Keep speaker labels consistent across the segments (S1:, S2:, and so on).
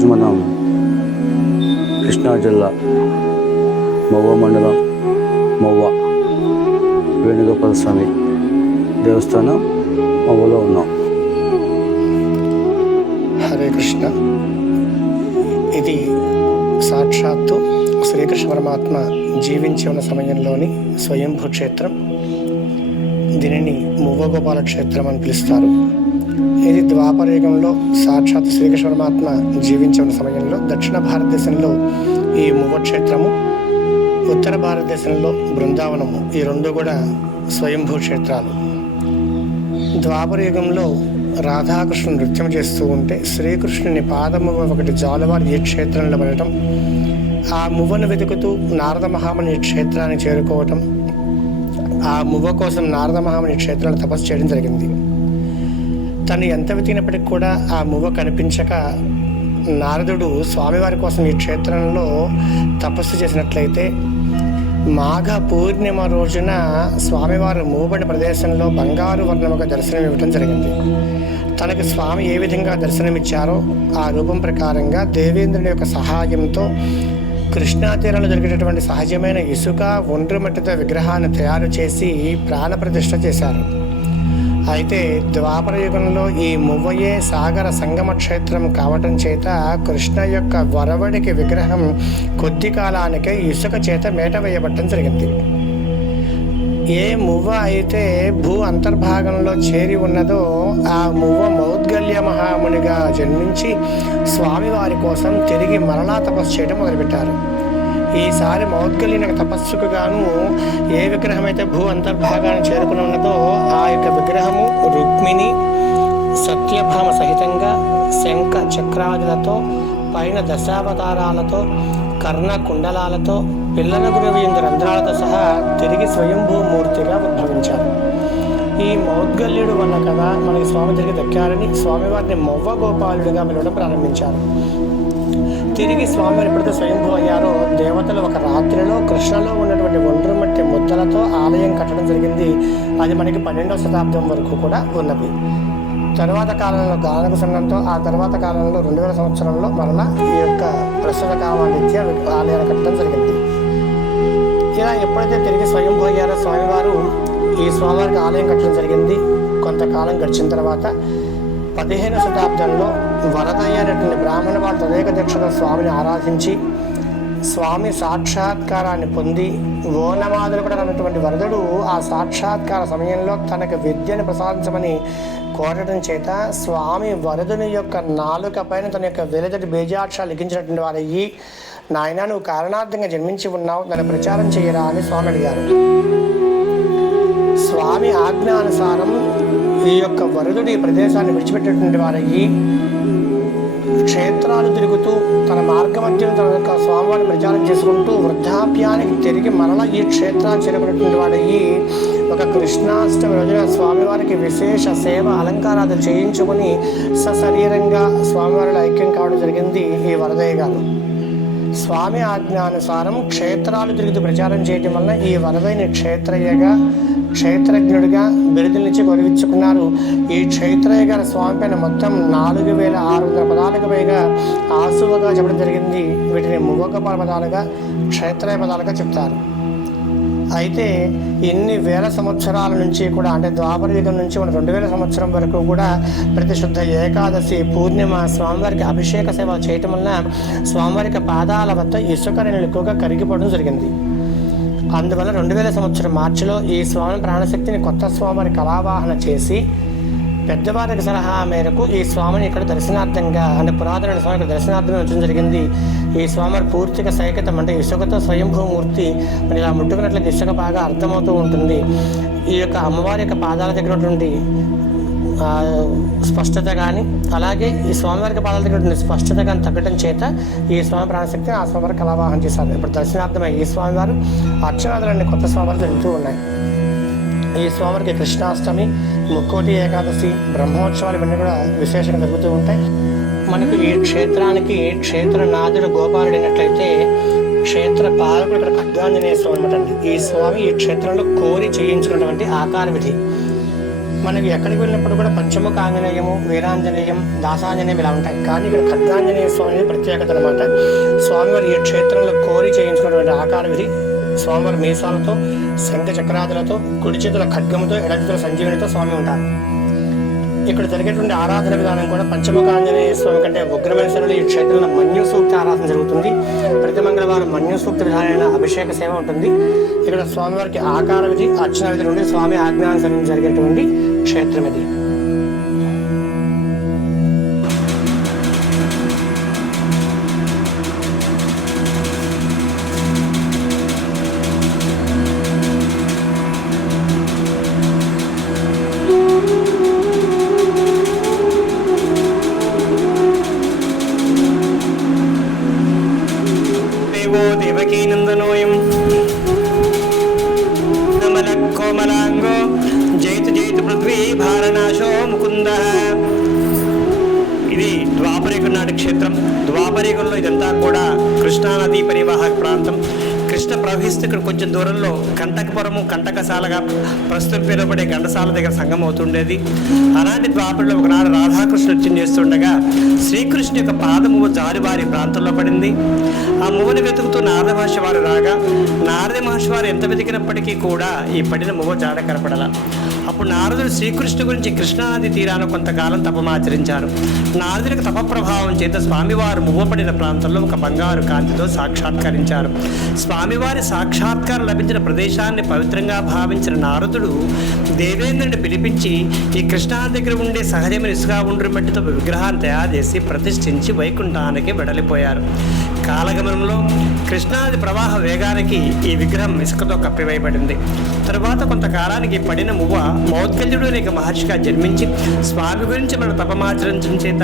S1: ఈరోజు మనం కృష్ణా జిల్లా మవ్వ మండలం మవ్వ వేణుగోపాల స్వామి దేవస్థానం మవ్వలో ఉన్నాం.
S2: హరే కృష్ణ. ఇది సాక్షాత్తు శ్రీకృష్ణ పరమాత్మ జీవించి ఉన్న సమయంలోని స్వయంభూ క్షేత్రం దీనిని మువ్వగోపాల క్షేత్రం అని పిలుస్తారు. ఇది ద్వాపరయుగంలో సాక్షాత్ శ్రీకృష్ణ పరమాత్మ జీవించి ఉన్న సమయంలో దక్షిణ భారతదేశంలో ఈ మువ్వ క్షేత్రము ఉత్తర భారతదేశంలో బృందావనము ఈ రెండు కూడా స్వయంభూ క్షేత్రాలు. ద్వాపరయుగంలో రాధాకృష్ణుడు నృత్యం చేస్తూ ఉంటే శ్రీకృష్ణుని పాదము ఒకటి జాలవారి ఈ క్షేత్రంలో పడటం ఆ మువ్వను వెతుకుతూ నారద మహాముని క్షేత్రాన్ని చేరుకోవటం ఆ మువ్వ కోసం నారద మహాముని క్షేత్రాన్ని తపస్సు చేయడం జరిగింది. తను ఎంత వెతికినప్పటికి కూడా ఆ మువ్వ కనిపించక నారదుడు స్వామివారి కోసం ఈ క్షేత్రంలో తపస్సు చేసినట్లయితే మాఘ పూర్ణిమ రోజున స్వామివారు మూబడి ప్రదేశంలో బంగారు వర్ణముగా దర్శనం ఇవ్వడం జరిగింది. తనకు స్వామి ఏ విధంగా దర్శనమిచ్చారో ఆ రూపం ప్రకారంగా దేవేంద్రుని యొక్క సహాయంతో కృష్ణా తీరంలో దొరికేటటువంటి సహజమైన ఇసుక ఒండ్రు మట్టితో విగ్రహాన్ని తయారు చేసి ప్రాణప్రతిష్ఠ చేశారు. అయితే ద్వాపర యుగంలో ఈ మువ్వయే సాగర సంగమ క్షేత్రం కావటం చేత కృష్ణ యొక్క వరవడికి విగ్రహం కొద్ది కాలానికే ఇసుక చేత మేట వేయబట్టడం జరిగింది. ఏ మువ్వ అయితే భూ అంతర్భాగంలో చేరి ఉన్నదో ఆ మువ్వ మౌద్గల్య మహామునిగా జన్మించి స్వామివారి కోసం తిరిగి మరలా తపస్సు చేయడం మొదలుపెట్టారు. ఈసారి మౌద్గల్యుని తపస్సుకు గాను ఏ విగ్రహం అయితే భూ అంతర్భాగాన్ని చేరుకుని ఉన్నదో ఆ యొక్క విగ్రహము రుక్మిణి సత్యభామ సహితంగా శంఖ చక్రాదులతో పైన దశావతారాలతో కర్ణ కుండలాలతో పిల్లల గురవిందు రంధ్రాలతో సహా తిరిగి స్వయంభూ మూర్తిగా ఉద్భవించారు. ఈ మౌద్గల్యుడు వల్ల కదా మనకి స్వామి తిరిగి దక్కారని స్వామివారిని మొవ్వ గోపాలుడిగా పిలవడం ప్రారంభించారు. తిరిగి స్వామివారు ఎప్పుడైతే స్వయంభూ అయ్యారో. దేవతలు ఒక రాత్రిలో కృష్ణలో ఉన్నటువంటి ఒండ్రు మట్టి ముద్దలతో ఆలయం కట్టడం జరిగింది. అది మనకి పన్నెండవ శతాబ్దం వరకు కూడా ఉన్నది. తర్వాత కాలంలో గానక సంఘంతో ఆ తర్వాత కాలంలో రెండు వేల సంవత్సరంలో మరలా ఈ యొక్క ప్రస్తుత కావాలిత్య ఆలయాన్ని కట్టడం జరిగింది. ఇలా ఎప్పుడైతే తిరిగి స్వయంభూ అయ్యారో స్వామివారు ఈ స్వామివారికి ఆలయం కట్టడం జరిగింది. కొంతకాలం గడిచిన తర్వాత పదిహేను శతాబ్దంలో వరదయ్య అనేటువంటి బ్రాహ్మణ వాళ్ళు తదేక దీక్షలో స్వామిని ఆరాధించి స్వామి సాక్షాత్కారాన్ని పొంది ఓనమాదులు కూడా అన్నటువంటి వరదుడు ఆ సాక్షాత్కార సమయంలో తనకు విద్యను ప్రసాదించమని కోరడం చేత స్వామి వరదుని యొక్క నాలుక పైన తన యొక్క వెలుదటి బేజాక్షాలు లిఖించినటువంటి వారయ్యి నాయన నువ్వు కారణార్థంగా జన్మించి ఉన్నావు నన్ను ప్రచారం చేయరా అని స్వామి అడిగారు. స్వామి ఆజ్ఞానుసారం ఈ యొక్క వరుదుడు ఈ ప్రదేశాన్ని విడిచిపెట్టేటువంటి వారయ్యి క్షేత్రాలు తిరుగుతూ తన మార్గమధ్యం తన యొక్క స్వామివారిని ప్రచారం చేసుకుంటూ వృద్ధాప్యానికి తిరిగి మరల ఈ క్షేత్రాన్ని చేరుకున్నటువంటి వాడయ్యి ఒక కృష్ణాష్టమి రోజున స్వామివారికి విశేష సేవ అలంకారాలు చేయించుకుని సశరీరంగా స్వామివారిలో ఐక్యం కావడం జరిగింది ఈ వరదయ్య గారు. స్వామి ఆజ్ఞానుసారం క్షేత్రాలు తిరుగుతూ ప్రచారం చేయటం వల్ల ఈ వరదైన క్షేత్రయ్యగా క్షేత్రజ్ఞుడిగా బిరుదునిచ్చి గౌరవించుకున్నారు ఈ క్షేత్రయ్య గారి స్వామి పైన మొత్తం నాలుగు వేల ఆరు వందల పదాలకు పైగా ఆసువుగా చెప్పడం జరిగింది. వీటిని మువ్వక పదాలుగా క్షేత్రయ పదాలుగా చెప్తారు. అయితే ఇన్ని వేల సంవత్సరాల నుంచి కూడా అంటే ద్వాపర యుగం నుంచి మన రెండు వేల సంవత్సరం వరకు కూడా ప్రతి శుద్ధ ఏకాదశి పూర్ణిమ స్వామివారికి అభిషేక సేవ చేయటం వలన స్వామివారికి పాదాల వద్ద ఇసుక నేను ఎక్కువగా కరిగిపోవడం జరిగింది. అందువల్ల రెండు వేల సంవత్సరం మార్చిలో ఈ స్వామి ప్రాణశక్తిని కొత్త స్వామిని కళావాహన చేసి పెద్దవారికి సలహా మేరకు ఈ స్వామిని ఇక్కడ దర్శనార్థంగా అంటే పురాతన స్వామి ఇక్కడ దర్శనార్థమే ఉంచడం జరిగింది. ఈ స్వామి పూర్తిగా సైకతం అంటే ఇసుకతో స్వయంభూమూర్తి మరి ఇలా ముట్టుకున్నట్లయితే ఇసుక బాగా అర్థమవుతూ ఉంటుంది. ఈ యొక్క అమ్మవారి యొక్క పాదాల దగ్గర ఉన్నటువంటి స్పష్టత కానీ అలాగే ఈ స్వామివారికి పాదాల దగ్గర స్పష్టత కానీ తగ్గడం చేత ఈ స్వామి ప్రాణశక్తిని ఆ స్వామివారి కళావాహన చేశారు. ఇప్పుడు దర్శనార్థమై ఈ స్వామివారు అర్చనాథులన్నీ కొత్త స్వామివారు జరుగుతూ ఉన్నాయి. ఈ స్వామివారికి కృష్ణాష్టమి ముక్కోటి ఏకాదశి బ్రహ్మోత్సవాలు ఇవన్నీ కూడా విశేషంగా జరుగుతూ ఉంటాయి. మనకు ఈ క్షేత్రానికి క్షేత్రనాథుడు గోపాలుడు అయినట్లయితే క్షేత్ర పాలకుడు ఇక్కడ ఖడ్గాంజనేయ స్వామి అనమాట ఈ స్వామి ఈ క్షేత్రంలో కోరి చేయించుకున్నటువంటి ఆకార విధి.
S3: మనకి ఎక్కడికి వెళ్ళినప్పుడు కూడా పంచముఖ ఆంజనేయము వీరాంజనేయం దాసాంజనేయం ఇలా ఉంటాయి. కానీ ఇక్కడ ఖద్దాంజనేయ స్వామి అనేది ప్రత్యేకత అనమాట స్వామివారి ఈ క్షేత్రంలో కోరి చేయించుకున్నటువంటి ఆకార విధి స్వామివారి మీసాలతో శంఖ చక్రాదులతో కుడి చేతుల ఖడ్గముతో ఎడచేతుల సంజీవనితో స్వామి ఉంటారు. ఇక్కడ జరిగేటువంటి ఆరాధన విధానం కూడా పంచముఖ ఆంజనేయ స్వామి కంటే ఉగ్రమైన శైలిలో ఈ క్షేత్రంలో మన్యు సూక్త ఆరాధన జరుగుతుంది. ప్రతి మంగళవారం మన్యు సూక్త విధానమైన అభిషేక సేవ ఉంటుంది. ఇక్కడ స్వామివారికి ఆకార విధి అర్చన విధి నుండి స్వామి ఆజ్ఞానుసరించి జరిగేటువంటి క్షేత్రం కృష్ణ ప్రవహిస్తూ ఇక్కడ కొంచెం దూరంలో కంటకపురము కంటకశాలగా ప్రస్తుతం పిలువబడే ఘంటసాల దగ్గర సంగం అవుతుండేది. అలాంటి ద్వాపరలో ఒకనాడు రాధాకృష్ణ నృత్యం చేస్తుండగా శ్రీకృష్ణ యొక్క పాదము జారివారి ప్రాంతంలో పడింది. ఆ మువ్వని వెతుకుతూ నారద మహర్షి వారు రాగా నారద మహర్షి వారు ఎంత వెతికినప్పటికీ కూడా ఈ పడిన మువ్వ జాడ కనపడల. అప్పుడు నారదుడు శ్రీకృష్ణ గురించి కృష్ణానది తీరాన కొంతకాలం తపమాచరించారు. నారదుడికి తప ప్రభావం చేత స్వామివారు మువ్వపడిన ప్రాంతంలో ఒక బంగారు కాంతితో సాక్షాత్కరించారు. స్వామివారి సాక్షాత్కారం లభించిన ప్రదేశాన్ని పవిత్రంగా భావించిన నారదుడు దేవేంద్రుని పిలిపించి ఈ కృష్ణానది దగ్గర ఉండే సహజమైన ఇసుగా ఉండ్రి మట్టితో విగ్రహాన్ని తయారు చేసి ప్రతిష్ఠించి వైకుంఠానికి వెడలిపోయారు. కాలగమనంలో కృష్ణానది ప్రవాహ వేగానికి ఈ విగ్రహం ఇసుకతో కప్పివేయబడింది. తరువాత కొంతకాలానికి పడిన మువ్వ మౌద్గల్యుడు అనేక మహర్షిగా జన్మించి స్వామి గురించి మన తపమాచరించడం చేత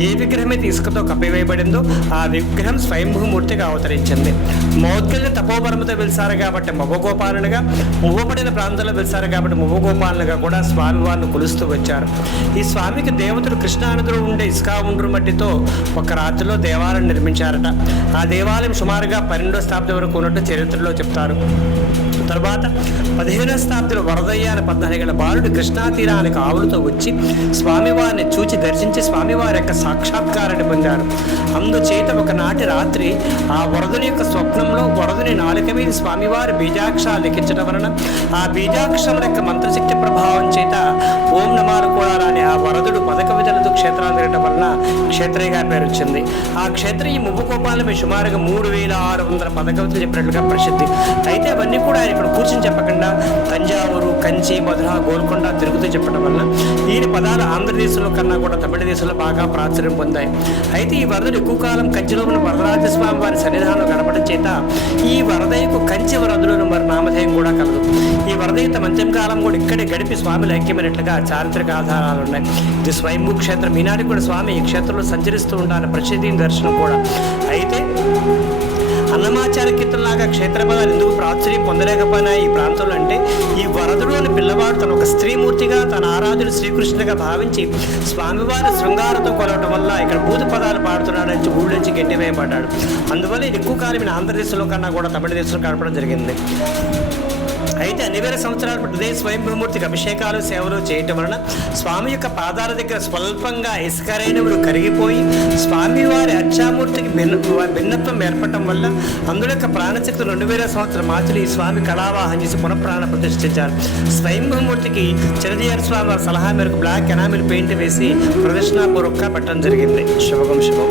S3: ఏ విగ్రహమైతే ఇసుకతో కప్పివేయబడిందో ఆ విగ్రహం స్వయంభూమూర్తిగా అవతరించింది. మౌద్గల్య తపోపరమతో వెలిసారు కాబట్టి మవ్వగోపాలనుగా మువ్వబడిన ప్రాంతంలో వెలిసారు కాబట్టి మువ్వగోపాలనుగా కూడా స్వామివారిని కొలుస్తూ వచ్చారు. ఈ స్వామికి దేవతలు కృష్ణానదిలో ఉండే ఇసుకా ఉండ్రు మట్టితో ఒక రాత్రిలో దేవాలయం నిర్మించారట. ఆ దేవాలయం సుమారుగా పన్నెండో శతాబ్దం వరకు ఉన్నట్టు చరిత్రలో చెప్తారు. తర్వాత పదిహేనవ శతాబ్దిలో వరదయ్య అనే పద్నాలుగేళ్ళ బాలుడు కృష్ణా తీరానికి ఆవులతో వచ్చి స్వామివారిని చూచి దర్శించి స్వామివారి యొక్క సాక్షాత్కారాన్ని పొందారు అందుచేత ఒకనాటి రాత్రి ఆ వరదుని యొక్క స్వప్నంలో వరదుని నాలుక మీద స్వామివారి బీజాక్షరాలు లిఖించడం వలన ఆ బీజాక్షరముల యొక్క మంత్రశక్తి ప్రభావం చేత ఓం నమాలు కూడా రాని ఆ వరదుడు పదక విధులతో క్షేత్రాలు తిరగడం వలన క్షేత్రయ్యగా పేరు వచ్చింది. ఆ క్షేత్ర ఈ మువ్వకోపాలపై సుమారుగా మూడు వేల ఆరు వందల పదకవితలు చెప్పినట్లుగా ప్రసిద్ధి. అయితే అవన్నీ కూడా ఆయన ఇక్కడ కూర్చుని చెప్పకుండా తంజావూరు కంచి మధుర గోల్కొండ తిరుగుతూ చెప్పడం వల్ల ఈయన పదాలు ఆంధ్రదేశంలో కన్నా కూడా తమిళ దేశంలో బాగా ప్రాచుర్యం పొందాయి. అయితే ఈ వరదలు ఎక్కువ కాలం కంచిలో ఉన్న వరదరాజ స్వామి వారి సన్నిధానం గడపడం చేత ఈ వరదయకు కంచి వరదులను మరి నామధేయం కూడా కలదు. ఈ వరదయ్య తమ అంత్యం కాలం కూడా ఇక్కడే గడిపి స్వామి ఐక్యమైనట్లుగా చారిత్రక ఆధారాలు ఉన్నాయి. ఇది స్వయంభూ క్షేత్రం. ఈనాటికి కూడా స్వామి ఈ క్షేత్రంలో సంచరిస్తూ ఉండాలని ప్రసిద్ధి దర్శనం కూడా. అయితే అన్నమాచార కీర్తనలాగా క్షేత్రపదాలు ఎందుకు ప్రాచుర్యం పొందలేకపోయినా ఈ ప్రాంతంలో అంటే ఈ వరదుడు అని పిల్లవాడు తన ఒక స్త్రీమూర్తిగా తన ఆరాధుడు శ్రీకృష్ణుడిగా భావించి స్వామివారి శృంగారతో కొలవటం వల్ల ఇక్కడ భూత పదాలు పాడుతున్నాడని ఊళ్ళో నుంచి గట్టివేయబడ్డాడు. అందువల్ల ఇది ఎక్కువ కాలం ఆంధ్రదేశంలో కన్నా కూడా తమిళ దేశంలో కనపడం జరిగింది. అయితే అన్ని వేల సంవత్సరాల పాటు ఇదే స్వయంభూమూర్తికి అభిషేకాలు సేవలు చేయటం వలన స్వామి యొక్క పాదాల దగ్గర స్వల్పంగా ఇసుకరైనవులు కరిగిపోయి స్వామివారి అర్చామూర్తికి భిన్న భిన్నత్వం ఏర్పడటం వల్ల అందులో యొక్క ప్రాణశక్తులు రెండు వేల సంవత్సరం మార్చులు ఈ స్వామి కళావాహం చేసి పునఃప్రాణ ప్రతిష్ఠించారు. స్వయంభూమూర్తికి చిరదీయర్ స్వామి వారి సలహా మేరకు బ్లాక్ ఎనామిల్ పెయింట్ వేసి ప్రదర్శనాపూర్వకంగా పెట్టడం జరిగింది. శుభం శుభం.